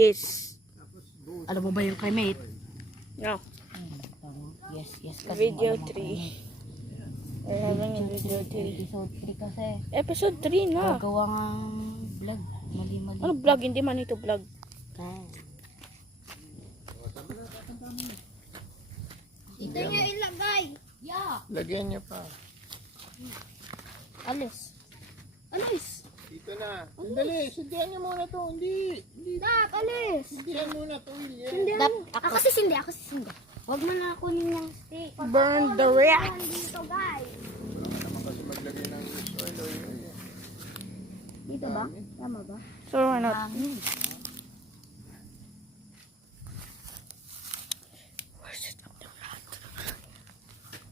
Yes. Alam mo ba yung cremate? No. Yes. Video 3. We're having in video 3. Episode 3 kasi. Episode 3 na. Gagawa nga vlog. Mali. Ano vlog? Hindi man ito vlog. Dito niya ilagay. Yeah. Lagyan niya pa. Alis. Alis. Dito na. Sandali, sindihan niyo muna to. Hindi. Dak, alis. Sindihan muna to, William. Sindihan. Ako sisindi. Huwag mo na kunin yung stick. Burn the react. Dito, guys. Wala ka naman kasi maglagay ng oil. Dito ba? Tama ba? So why not?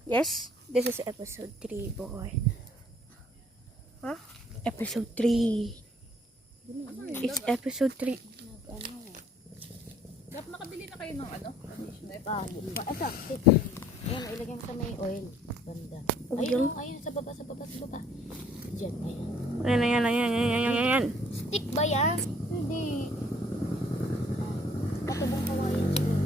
Yes, this is episode 3, boy. Huh? Episode 3. It's episode 3. Dapat nakabili na kayo ng ano? Conditioner. Ito, stick. Ayan, ilagay mo sa may oil. Banda. Ayun. Ayun, sa baba. Diyan, Ayan. Stick ba yan? Hindi. Katubang kawayan siguro.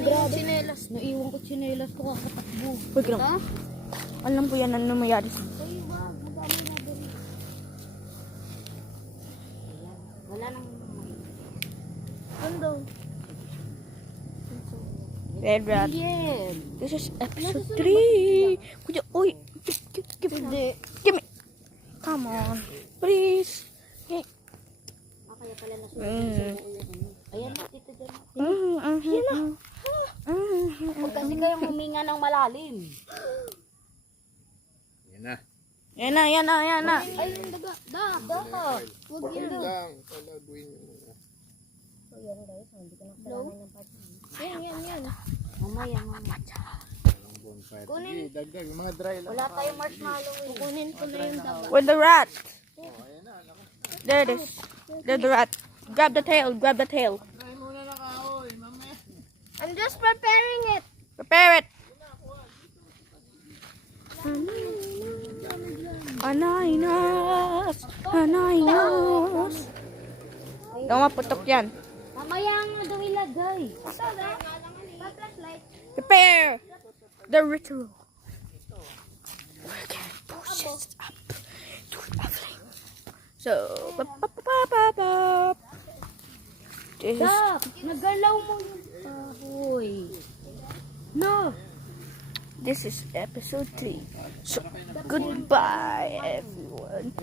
Grabe. Chinelas. Naiwan ko tsinelas ko kakatakbo. Wait lang. Alam ko yan ano mayari sa... Ay, wag. Madami na din. Wala nang... Ando. Red Rat. Yeah. This is episode 3. Kuya, oy. Give me. Give me. Come on. Please. Hey. Kaya pala na Ayan na, dito dyan. Huwag kasi kayong huminga ng malalim. Yan na. Yan na. Ay, yung daga. Huwag Oil yun. lang. Palaguin niyo muna. Ayan guys, hindi ko Blow? nakasalaman ng pati. Yan. Mamaya. Walang bonfire. Kunin. Sige, dagdag. Yung mga dry lang. Wala tayong marshmallow eh. Kunin ko na yung daba. With the rat. Ayan na. There it is. There's the rat. Grab the tail. Try muna na kahoy. Mamaya. I'm just preparing it. Prepare it. Anainas. Daw maputok yan. Mamaya nga daw ilagay. Flashlight. Prepare the ritual. We're gonna push this up to the flame. So, this is Nagalaw mo yung kahoy. No! episode 3. So, goodbye everyone.